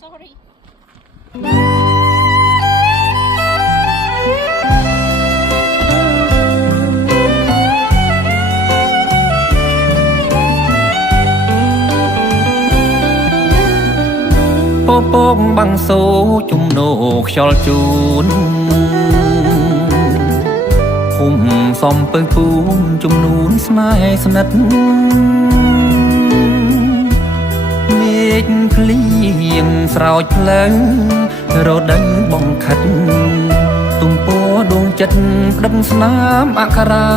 sorry ពពកបាំងសូជំនោខ្យល់ជូនភូមិសំពើពូនជំនួនស្នេហ៍ស្និទ្ធមេឃភ្លៀងស្រោចផ្លូវរដូវបង្ខិតទំពោះដួងចិត្តក្តឹបស្នាមអក្ខរា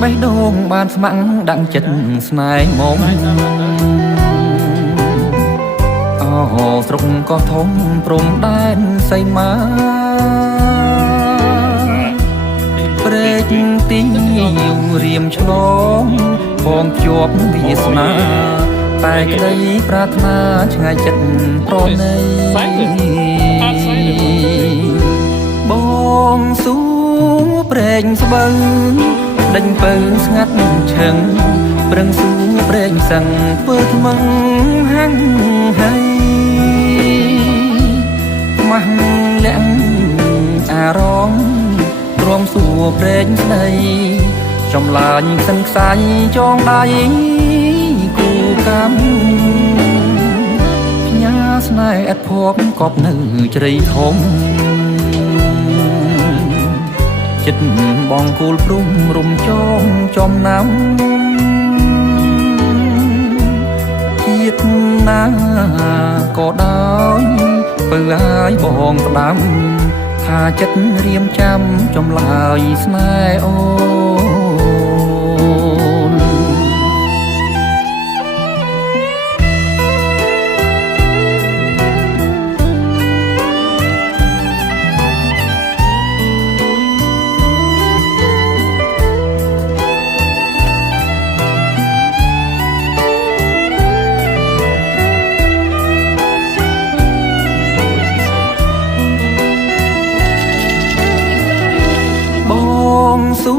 បេះដូងបានស្ម័គ្រដាក់ចិត្តស្នេហ៍មកអូស្រុកក៏ធំព្រំដែនសីមាព្រែកទីរៀមឆ្លងបងជាប់វាសនាតែក្តីប្រាថ្នាឆ្ងាយចិត្តប្រណីបងស៊ូព្រែកស្បឹងដេញពើស្ងាត់ឈឹងប្រឹងស៊ូព្រែកសឹងធ្វើថ្មឹងហាំងហើយម៉ាស់លាក់អារម្មណ៍ទ្រាំសួរព្រែកស្ដីចំឡាញសិនខ្សាយចងដៃគូកម្មផ្ញើស្នេហ៍ឥតភ័ព្វកប់នៅជ្រៃធំចិត្តបងគូលព្រំរំចងចំណាំជាតិណាក៏ដោយពើឲ្យបងស្ដាំថាចិត្តរៀមចាំចម្លើយស្នេហ៍អូនស៊ូ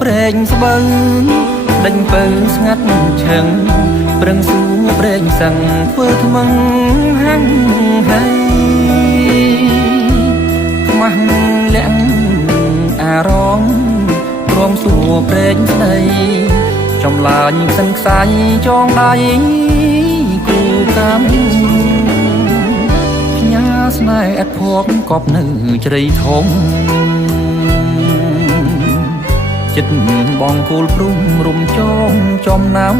ព្រែកស្បឹងដេញពើស្ងាត់ឈឹងប្រឹងស៊ូព្រែកសឹងធ្វើថ្មឹងហាំងហើយខ្មាស់លាក់អារម្មណ៍ទ្រាំសួរព្រែកស្ដីចម្លាញសិនខ្សាយចងដៃគូកម្មផ្ញើស្នេហ៍ឥតភ័ព្វកប់នៅជ្រៃធំចិត្តបងគូលព្រំរំចងចំណាំ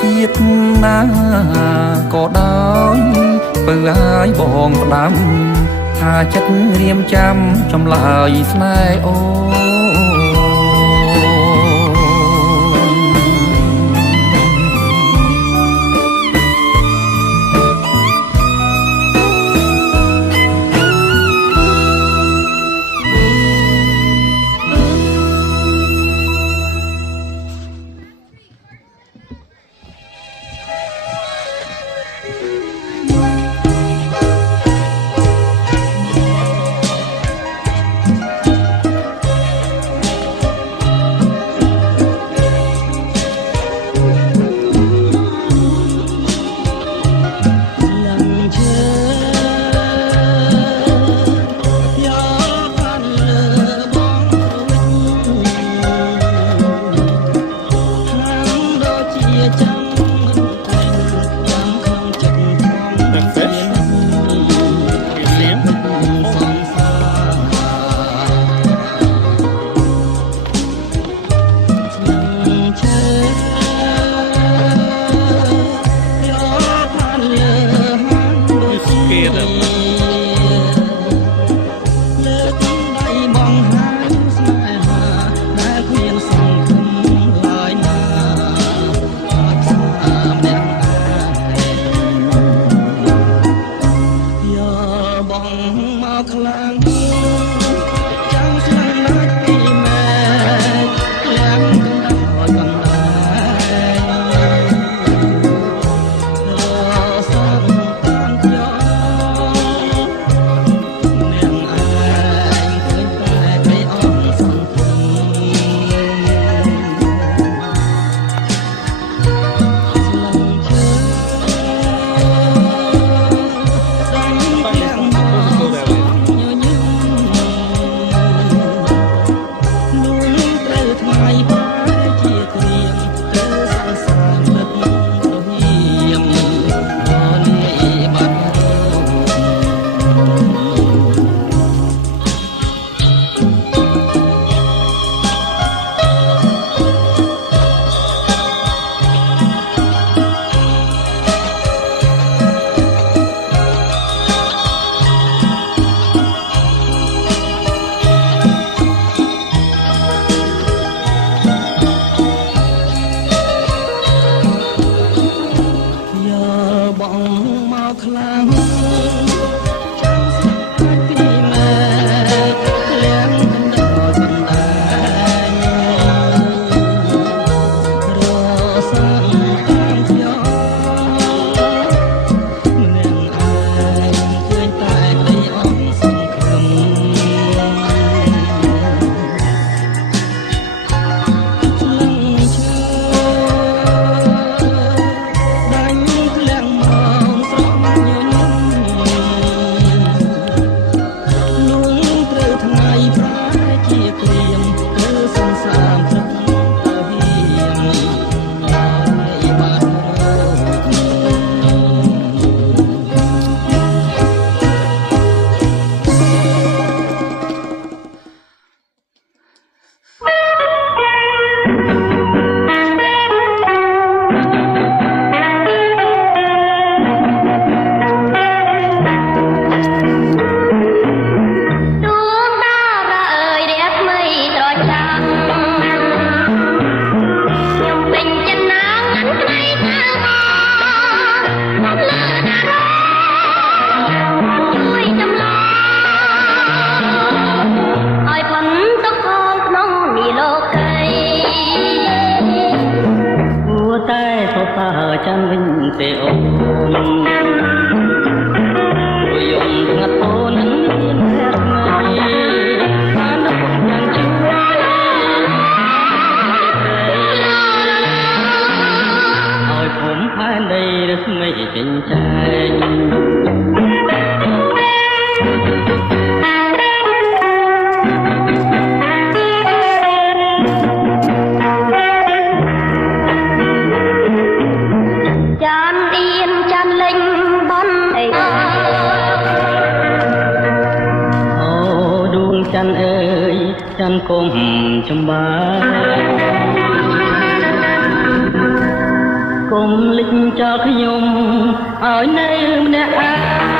ជាតិណាក៏ដោយពើឲ្យបងស្ដាំថាចិត្តរៀមចាំចម្លើយស្នេហ៍អូ សូផាចាំវិញទេអូនព្រោះយំស្ងាត់អូននឹងមានថ្ងៃបានដល់យ៉ាងជួយឲ្យผมផែនដីរស្មីចេញចែកច័ន្ទអើយច័ន្ទគុំចំបាគុំលិចចោលខ្ញុំឲ្យនៅម្នាក់ឯង